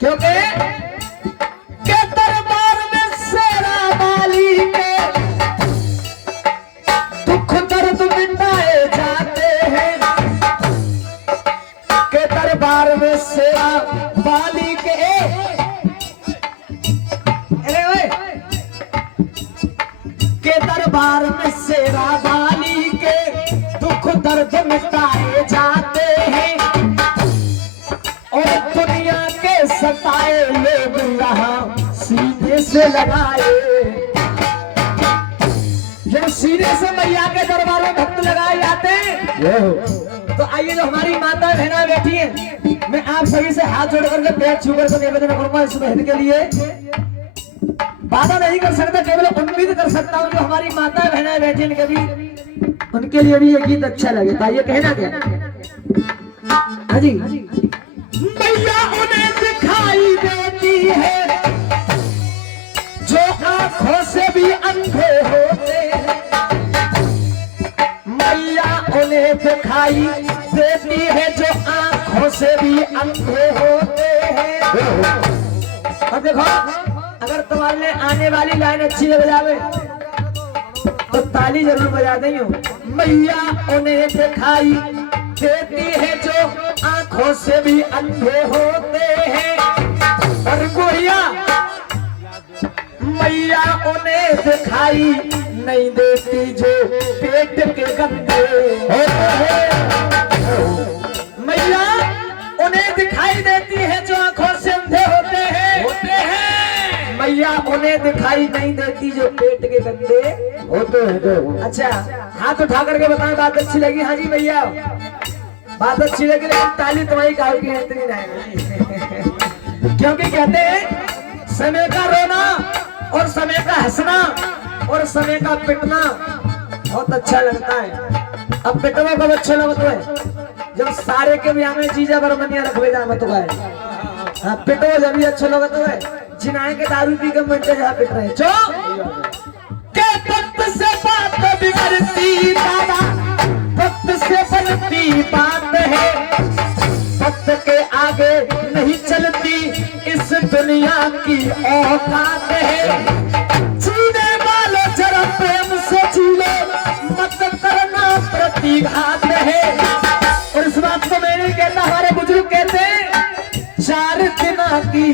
क्योंकि के दरबार में शेरा वाली के दुख दर्द मिटाए जाते हैं। के दरबार में शेरा वाली के दरबार में शेरा वाली के दुख दर्द मिटाए जाते हैं। और दुनिया के सताए लोग यहाँ सीने से लगाए, जब सीने से मैया के दरबार में भक्त लगाए जाते हैं। तो आइए जो हमारी माता बहना बैठी है, मैं आप सभी से हाथ जोड़ करके पैर छू करके निवेदन करूंगा इस बहन के लिए। वादा नहीं कर सकता, केवल उम्मीद कर सकता हूँ जो हमारी माता बहना बैठी हैं कभी उनके लिए भी ये गीत अच्छा लगे। ये कहना क्या? हाँ जी। मैया उन्हें दिखाई देती है जो आंखों से भी अंधे होते हैं। मैया उन्हें दिखाई देती है जो आंखों से भी अंधे होते हैं। अब देखो, अगर तुम्हारे आने वाली लाइन अच्छी बजावे तो ताली जरूर बजा देंगे। मैया उन्हें दिखाई देती है जो आंखों से भी अंधे होते हैं। और गोरिया मैया उन्हें दिखाई नहीं देती जो पेट के गंदे होते हैं। मैया उन्हें दिखाई देती है जो आंखों से अंधे होते हैं। मैया उन्हें दिखाई नहीं देती जो पेट के गंदे होते हैं। अच्छा, हाथ उठा करके बताएं बात अच्छी लगी? हाँ जी भैया, बात अच्छी लगी, लेकिन ताली तुम्हारी काऊ की है इतनी नहीं। क्योंकि कहते हैं समय का रोना और समय का हंसना और समय का पिटना बहुत अच्छा लगता है। अब पिटवा कब अच्छा लगता है? जब सारे के भी हमें जीजा बरमनिया रखवे जा मत गए। हाँ, पिटो जब भी अच्छा लगता है। जिनाए के दारू पी के मंटे जहाँ पिट रहे चो के भक्त से बात बिगड़ती दादा, भक्त से बनती बात है। भक्त के आगे नहीं चलती इस दुनिया की औकात है। जीने वालों जरा प्रेम से जी लो, मत करना प्रतिघात है। और इस बात को मैं नहीं कहता, हमारे बुजुर्ग कहते हैं 4 दिन की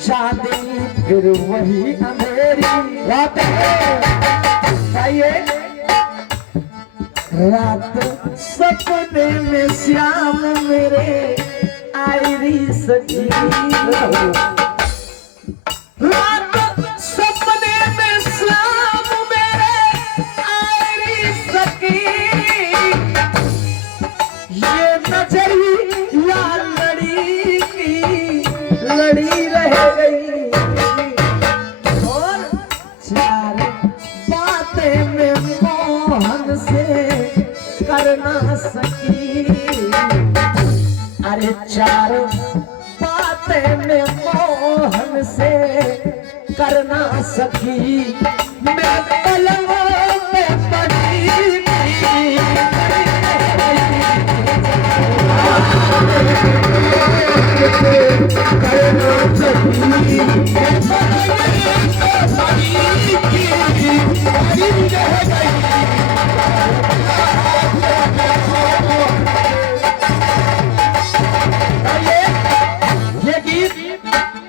शादी फिर वही अंधेरी रात है। रात सपने में श्याम मेरे आयरी सखी। रात सपने में श्याम मेरे आयरी सखी। ये नजरी या लड़ी की लड़ी रह गई। और 4 बातें में मोहन से करना सकी। अरे 4 बातें में मोहन से करना सकी। मैं पलंगों पे पड़ी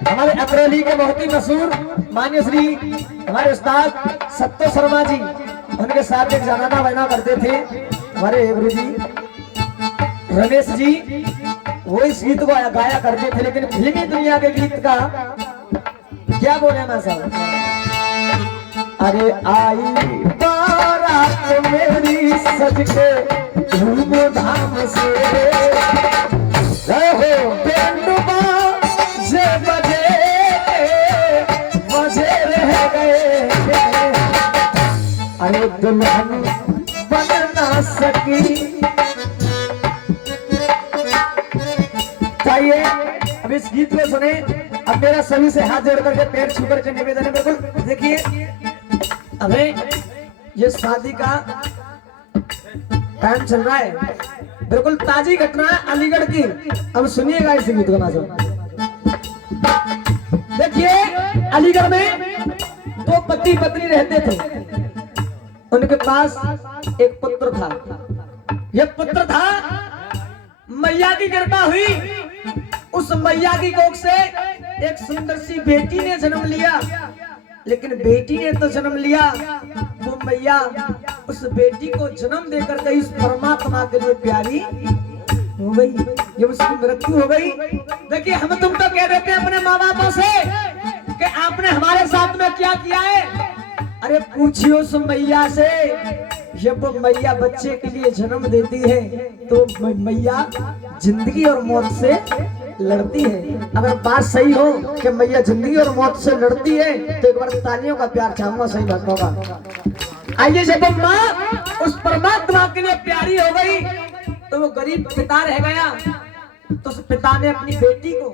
हमारे अकरौली के बहुत ही मशहूर मान्य श्री हमारे उस्ताद सत्तो शर्मा जी, उनके साथ एक जनाना बहना करते थे हमारे गुरु जी रमेश जी। वो इस गीत को गाया करते थे, लेकिन फिल्मी दुनिया के गीत का क्या बोले ना साहब। अरे आई बारात मेरी सज के धूमधाम से, रहो जे बजे बजे रह गए। अरे दुल्हन बन ना सकी। चाहिए अब इस गीत को सुने। अब मेरा सभी से हाथ जोड़ करके पैर छू करके निवेदन है। बिल्कुल देखिए, अबे ये शादी का टाइम चल रहा है, बिल्कुल ताजी घटना है अलीगढ़ की। अब सुनिएगा इस गीत को नाचो। देखिए अलीगढ़ में दो पति पत्नी रहते थे, उनके पास एक पुत्र था। यह पुत्र था, मैया की कृपा हुई, उस मैया की कोख से एक सुंदर सी बेटी ने जन्म लिया। लेकिन बेटी ने तो जन्म लिया, वो मैया उस बेटी को जन्म देकर के इस परमात्मा के लिए प्यारी हो गई। जब उसकी मृत्यु हो गई, देखिए हम तुम तो कह देते हैं अपने माँ बापों से कि आपने हमारे साथ में क्या किया है। अरे पूछिए उस मैया से, जब वो मैया बच्चे के लिए जन्म देती है तो मैया जिंदगी और मौत से लड़ती है। अगर बात सही हो कि मैया जिंदगी और मौत से लड़ती है तो एक बार तालियों का प्यार चाहूंगा सही भक्तों का। आइए, जब माँ उस परमात्मा के लिए प्यारी हो गई तो वो गरीब पिता रह गया, तो उस पिता ने अपनी बेटी को,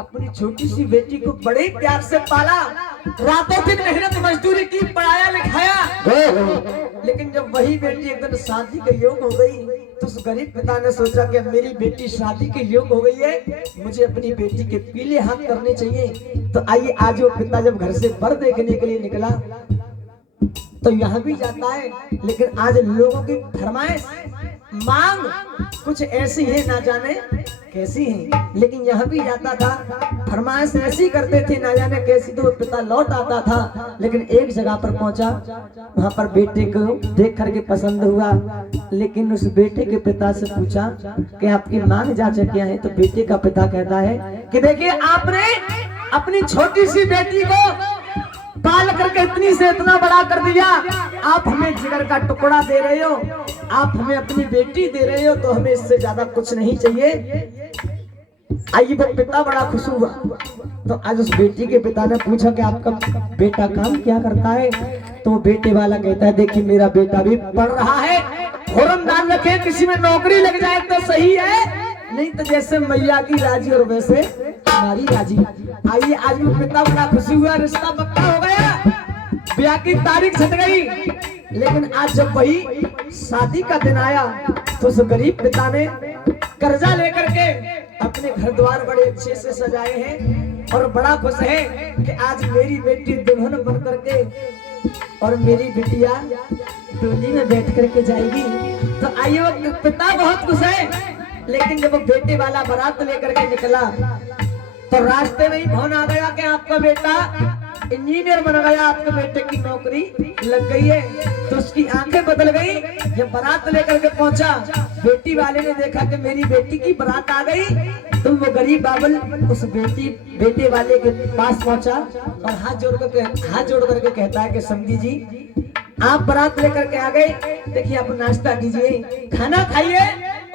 अपनी छोटी सी बेटी को बड़े प्यार से पाला, रातों दिन मेहनत मजदूरी की, पढ़ाया लिखाया। लेकिन जब वही बेटी एक दिन शादी के योग हो गई तो उस गरीब पिता ने सोचा कि मेरी बेटी शादी के योग हो गई है, मुझे अपनी बेटी के पीले हाथ करने चाहिए। तो आइए, आज वो पिता जब घर से वर देखने के लिए निकला तो यहाँ भी जाता है, लेकिन आज लोगों की फरमाइश मांग कुछ ऐसी है, ना जाने कैसी है, लेकिन यहाँ भी जाता था, फरमाइश ऐसी करते थे ना जाने कैसी। तो वो पिता लौट आता था, लेकिन एक जगह पर पहुंचा, वहां पर बेटे को देख करके पसंद हुआ। लेकिन उस बेटे के पिता से पूछा कि आपकी मांग जांच क्या है। तो बेटे का पिता कहता है कि देखिए, आपने अपनी छोटी सी बेटी को पाल करके इतनी से इतना बड़ा कर दिया, आप हमें जिगर का टुकड़ा दे रहे हो, आप हमें अपनी बेटी दे रहे हो, तो हमें इससे ज्यादा कुछ नहीं चाहिए। आइए, वो पिता बड़ा खुश हुआ। तो आज उस बेटी के पिता ने पूछा कि आपका बेटा काम क्या करता है। तो बेटे वाला कहता है देखिए, मेरा बेटा भी पढ़ रहा है, फौरन दान रखे, किसी में नौकरी लग जाए तो सही है, नहीं तो जैसे मैया की राजी और वैसे हमारी राजी। आइए, आज वो पिता बड़ा खुशी हुआ, रिश्ता पक्का हो गया, ब्याह की तारीख छट गई। लेकिन आज जब वही शादी का दिन आया तो उस गरीब पिता ने कर्जा लेकर के अपने घर द्वार बड़े अच्छे से सजाए हैं और बड़ा खुश है कि आज मेरी बेटी दुल्हन बन करके और मेरी बिटिया डोली में बैठ करके जाएगी। तो आइए, वो पिता बहुत खुश है। लेकिन जब वो बेटे वाला बारात लेकर के निकला तो रास्ते में ही फोन आ गया कि आपका बेटा इंजीनियर बन गया, आपके बेटे की नौकरी लग गई है। तो उसकी आंखें बदल गई। जब बारात लेकर के पहुंचा, बेटी वाले ने देखा कि मेरी बेटी की बारात आ गई, तो वो गरीब बाबुल उस बेटे वाले के पास पहुंचा और हाथ जोड़ करके कहता है कि समधी जी, आप बारात लेकर के आ गए, देखिए आप नाश्ता कीजिए, खाना खाइए,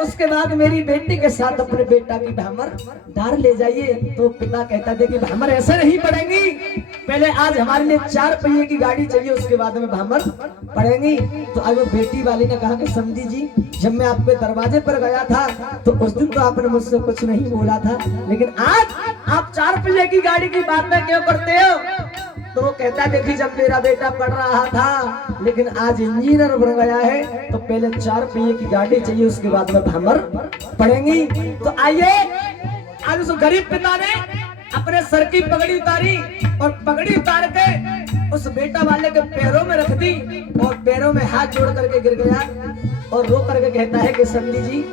उसके बाद मेरी बेटी के साथ अपने बेटा की भामर धार ले जाइए। तो पिता कहता देखिए, भामर ऐसे नहीं पड़ेंगी, पहले आज हमारे लिए 4 पहिए की गाड़ी चाहिए, उसके बाद में भामर पड़ेंगी। तो आज वो बेटी वाली ने कहा कि समधी जी, जब मैं आपके दरवाजे पर गया था तो उस दिन तो आपने मुझसे कुछ नहीं बोला था, लेकिन आज आप 4 पहिए की गाड़ी की बातें क्यों करते हो। तो वो कहता है देखिए, जब मेरा बेटा पढ़ रहा था, लेकिन आज इंजीनियर बन गया है, तो पहले 4 पहिए की गाड़ी चाहिए, उसके बाद में भामर पड़ेंगी। तो आइए, आज उस गरीब पिता ने अपने सर की पगड़ी उतारी और पगड़ी उतार के उस बेटा वाले के पैरों में रख दी और पैरों में हाथ जोड़ करके गिर गया और रो करके कहता है कि समधी जी,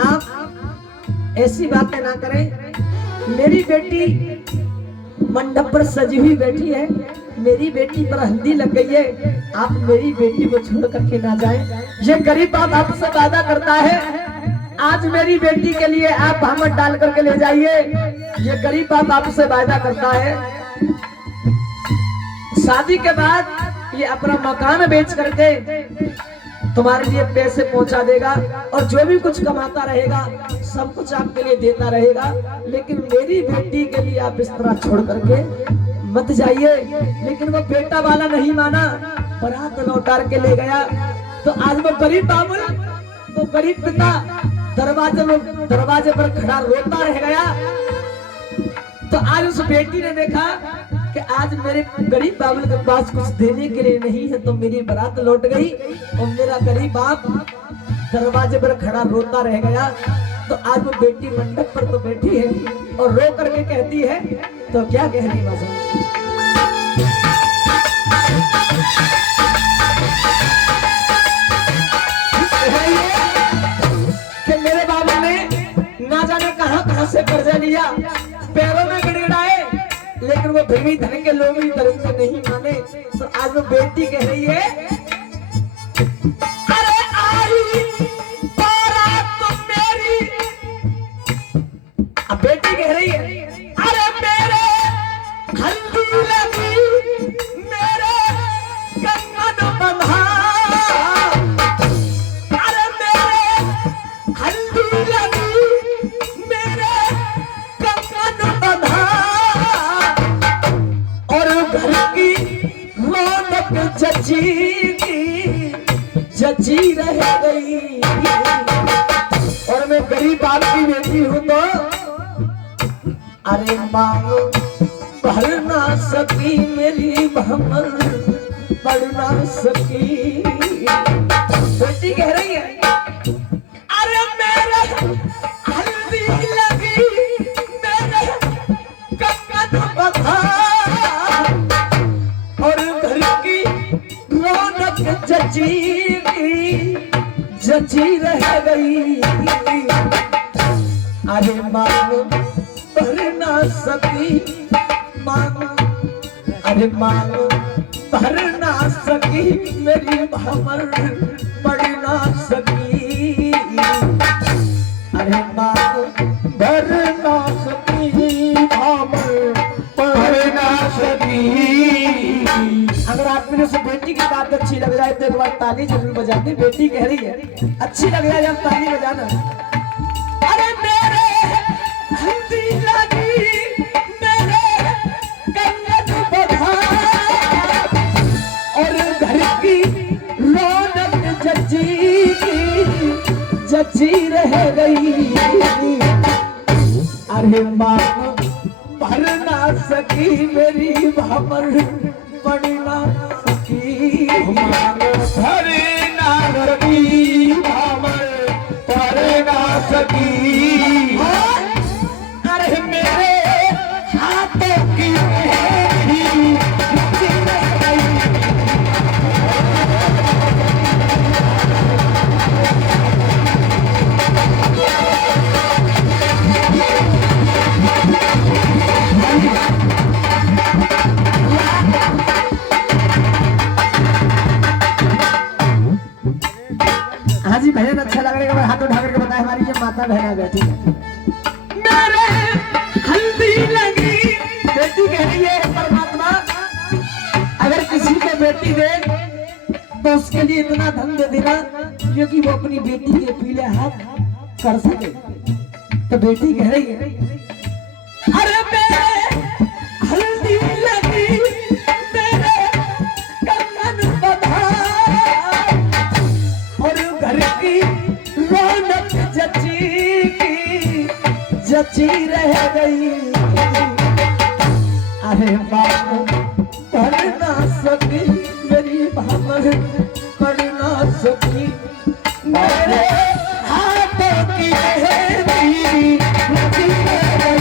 आप ऐसी बातें ना करें, मेरी बेटी मंडप पर सजी हुई बैठी है, मेरी बेटी पर हल्दी लग गई है, आप मेरी बेटी को छोड़ करके ना जाएं। ये गरीब बाप आपसे वादा करता है, आज मेरी बेटी के लिए आप भामर डाल करके ले जाइए। ये गरीब बाप आपसे वादा करता है, शादी के बाद ये अपना मकान बेच करके तुम्हारे लिए पैसे पहुंचा देगा और जो भी कुछ कमाता रहेगा सब कुछ आपके लिए देता रहेगा, लेकिन मेरी बेटी के लिए आप इस तरह छोड़ करके मत जाइए। लेकिन वो बेटा वाला नहीं माना, बारात लौटा के ले गया। तो आज वो गरीब बाबुल, वो गरीब पिता दरवाजे पर खड़ा रोता रह गया। तो आज उस बेटी ने देखा कि आज मेरे गरीब बाबुल के पास कुछ देने के लिए नहीं है, तो मेरी बारात लौट गई और मेरा गरीब बाप दरवाजे पर खड़ा रोता रह गया। तो आज वो बेटी मंडप पर तो बैठी है और रो करके कहती है, तो क्या कह रही है कि मेरे बाबू ने ना जाने कहां से कर्जा लिया, पैरों में गिड़गिड़ाए, लेकिन वो भूमि धन के लोग भी धर्म से नहीं माने। तो आज वो बेटी कह रही है, अरे आई बारात मेरी। अब बेटी कह रही है, अरे मेरे हल्दी लगी, मेरे कंगन बंधा, अरे मेरे हल्दी लगी, मेरे कंगन बंधा, और घर की रौनक जची रह गई। और मैं गरीब बाप की बेटी हूं तो अरे मांगो भर ना सकी मेरी भमर पढ़ ना सकी। बेटी कह रही है, अरे मेरे हल्दी लगी, मेरे कंगन बंधा, और घर की रौनक जची रह गई। अरे मांगो भर ना सकी, मांगो, अरे मांगो भर ना सकी मेरी भमर पढ़ ना सकी। अरे मांगो भर ना सकी, भमर पढ़ ना सकी। अगर आप मेरे से बेटी की बात अच्छी लग जाए तो एक बार ताली जरूर बजाते। बेटी कह रही है, अच्छी लग जाए जब ताली बजाना। अरे मेरे हल्दी लगी, मेरे कंगन बंधा, और घर की रौनक जची रह गई। अरे माँ भर ना सकी मेरी भमर पढ़ ना सकी, भर ना सकी भमर पढ़ ना सकी। अरे मेरे हाथों की भजन अच्छा लगने के बाद हाथ उठा करके बताए हमारी ये माता बहना बैठी है। मेरे हल्दी लगी, बेटी कह रही है परमात्मा अगर किसी को बेटी दे तो उसके लिए इतना धन दे देना क्योंकि वो अपनी बेटी के पीले हाथ कर सके। तो बेटी कह रही है, अरे मेरे हल्दी लगी, मेरे कंगन बंधा, और घर की रौनक जची रह गई। अरे बाबू पढ़ ना सकी मेरी भमर पढ़ ना सकी, मेरे हाथों की मेहंदी जची रह गई।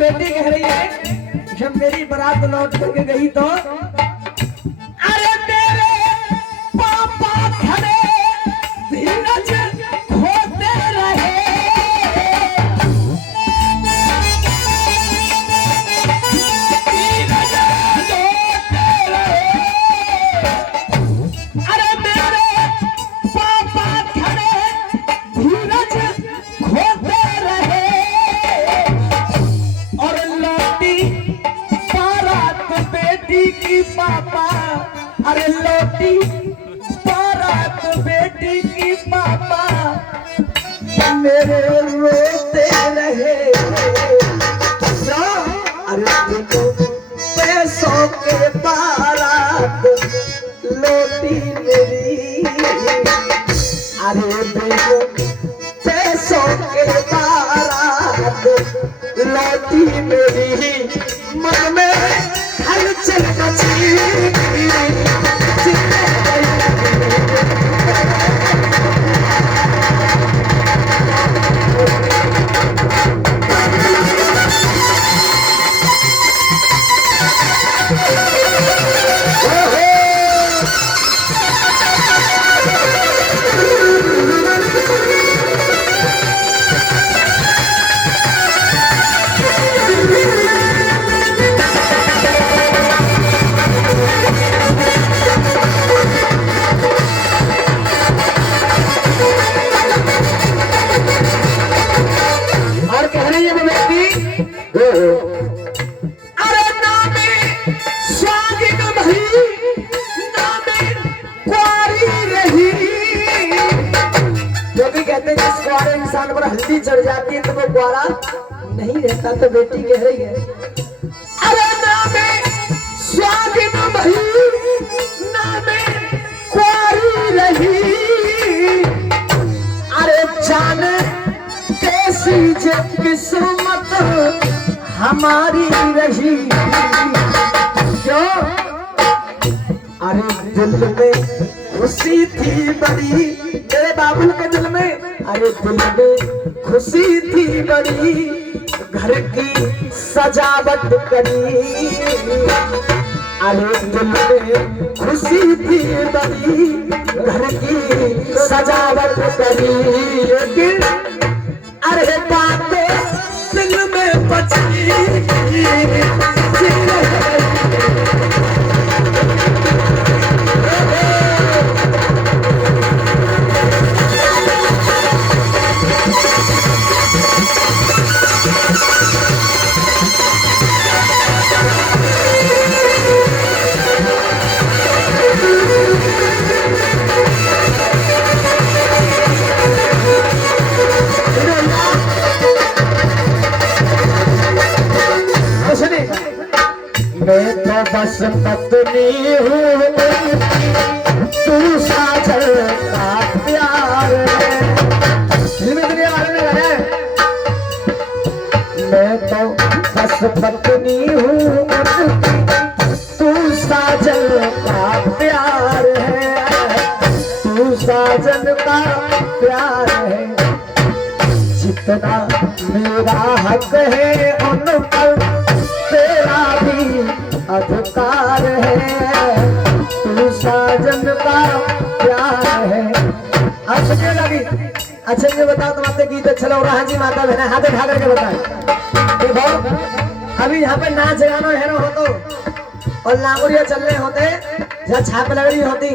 बेटी कह रही है जब मेरी बारात लौट करके गई तो अरे मेरे पापा खड़े धीरज खोते रहे, धीरज खोते रहे। अरे मेरे पापा खड़े धीरज खोते रहे, और लौटी बारात बेटी की पापा, अरे लौटी बारात बेटी की पापा मेरे रोते रहे। देखो पैसों के बारात लोटी मेरी, अरे देखो पैसों के बारात लोटी मेरी, मन में हलचल मची अरे नामे स्वागिन भई, नामे कुंवारी रही। जो भी कहते हैं जिस कुंवारे इंसान पर हल्दी चढ़ जाती है तो वो कुंवारा नहीं रहता, तो बेटी कह रही है अरे नामे स्वागिन भई, नामे कुंवारी रही, अरे जाने कैसी जे किस्मत हमारी रही। क्यों? अरे दिल में खुशी थी बड़ी, मेरे बाबुल के दिल में, अरे दिल में खुशी थी बड़ी, घर की सजावट करी, अरे दिल में खुशी थी बड़ी, घर की सजावट करी, लेकिन अरे बातें दिल में बची। मैं तो बस पत्नी हूँ, तू साजन का प्यार है। मैं तो बस पत्नी हूँ, तू साजन का प्यार है, तू साजन का प्यार है। जितना मेरा हक है उन पर तेरा भी अधिकार है, तू साजन का प्यार है। अच्छे लगी, अच्छे से बताओ तुम अपने गीत अच्छा लग रहा है जी। माता बहना हाथ उठा करके बताए। देखो अभी यहाँ पे नाच गाना है ना हो तो, और लांगुरिया चल रहे होते, जहाँ छाप लग रही होती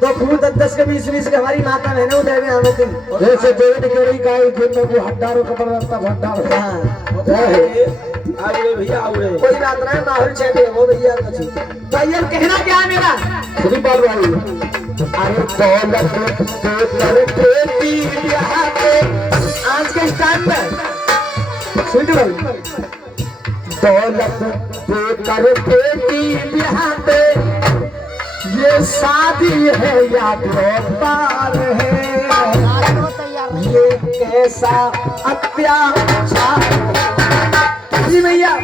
तो खूब 10-10 के 20-20 के हमारी माता बहने उधर में होती। जैसे देवट करी गाय जिनमें वो हड्डारों का बड़ा भंडार। हाँ आवड़े भैया आवड़े, कोई बात नहीं, माहौल चाहिए वो भैया अच्छी। भैया कहना क्या है मेरा, खुद ही बाल भाई। अरे दौलत कर बेटी यहाँ पे आज के स्टार्ट में सुन भाई, दौलत कर बेटी यहाँ पे, ये शादी है या व्यापार है, ये कैसा अत्याचार जी भैया।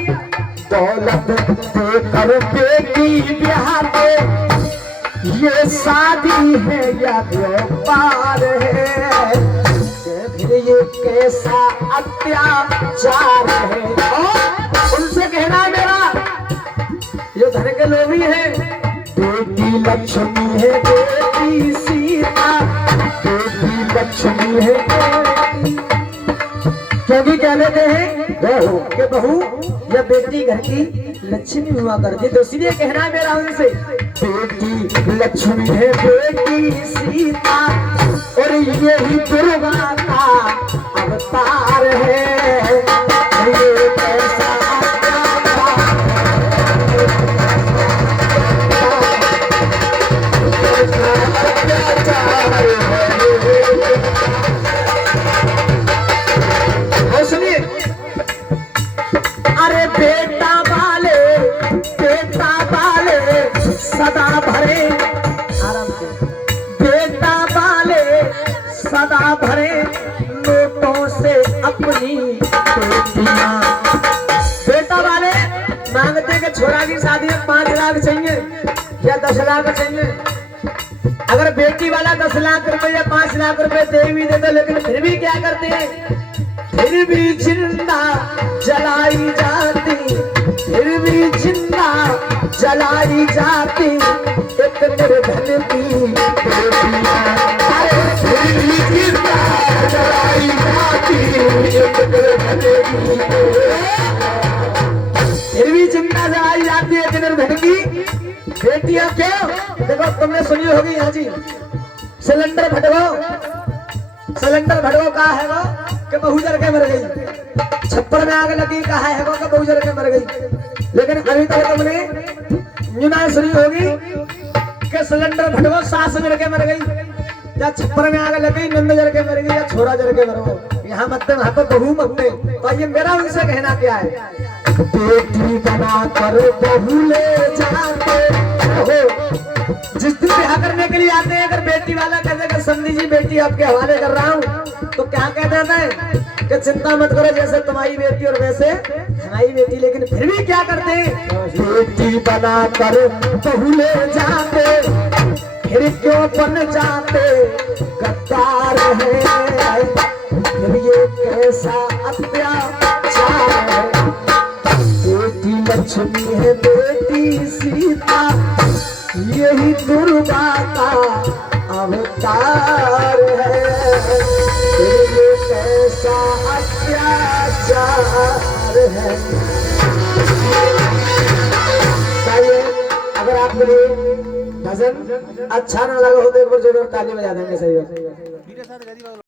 दौलत देकर बेटी ब्याह पे, ये शादी है या व्यापार है, फिर ये कैसा अत्याचार है। और उनसे कहना है मेरा, ये घर के लोग ही हैं, बेटी लक्ष्मी है बेटी सीता, बेटी लक्ष्मी है बेटी, क्योंकि क्या लेते हैं कि बहू या बेटी घर की लक्ष्मी हुआ करती, तो इसलिए कहना है मेरा उनसे, बेटी लक्ष्मी है बेटी सीता, और यही दुर्गा का अवतार है, ये कैसा अरे बेटा वाले सदा भरे आराम से बेटा वाले सदा भरे नोटों से अपनी पेटियां। बेटा वाले मांगते कि छोरा की शादी में 5 लाख चाहिए या 10 लाख चाहिए। अगर बेटी वाला 10 लाख रुपए या 5 लाख रुपए दे भी देते, लेकिन फिर भी क्या करते हैं, फिर भी जिंदा जलाई जाती, फिर भी जिंदा जलाई जाती एक निर्धन की बेटियां। अरे फिर भी जिंदा जलाई जाती एक निर्धन की फिर भी जिंदा जलाई जाती है एक निर्धन की बेटियां। क्यों? देखो तुमने सुनी होगी यहाँ जी, सिलेंडर भटको कहा है वो कि बहू जल के मर गई। छप्पर में आग लगी कहा है वो कि बहू जल के मर गई। लेकिन अभी तक तुमने यूनान सुनी होगी कि सिलेंडर भटको सास जल के मर गई, या छप्पर में आग लगी नंद जल के मर गई, या छोरा जल के मर गई। यहाँ मत वहां पर बहू मत। तो ये मेरा उनसे कहना क्या है, बेटी बना कर बहू ले जाते हो। जिस दिन ब्याह करने के लिए आते हैं, अगर बेटी वाला कहते हैं समझी जी बेटी आपके हवाले कर रहा हूँ, तो क्या कह देता है कि चिंता मत करो, जैसे तुम्हारी बेटी और वैसे हमारी बेटी। लेकिन फिर भी क्या करते हैं, बेटी बना कर बहू ले जाते, फिर क्यों बन जाते गद्दार है, फिर ये कैसा अत्याचार है। बेटी लक्ष्मी है बेटी सीता, यही दुर्गा का अवतार है, ये कैसा अत्याचार है। अगर आपके लिए भजन अच्छा ना लगा हो तो एक बार जोर ताली बजा देंगे। सही बात।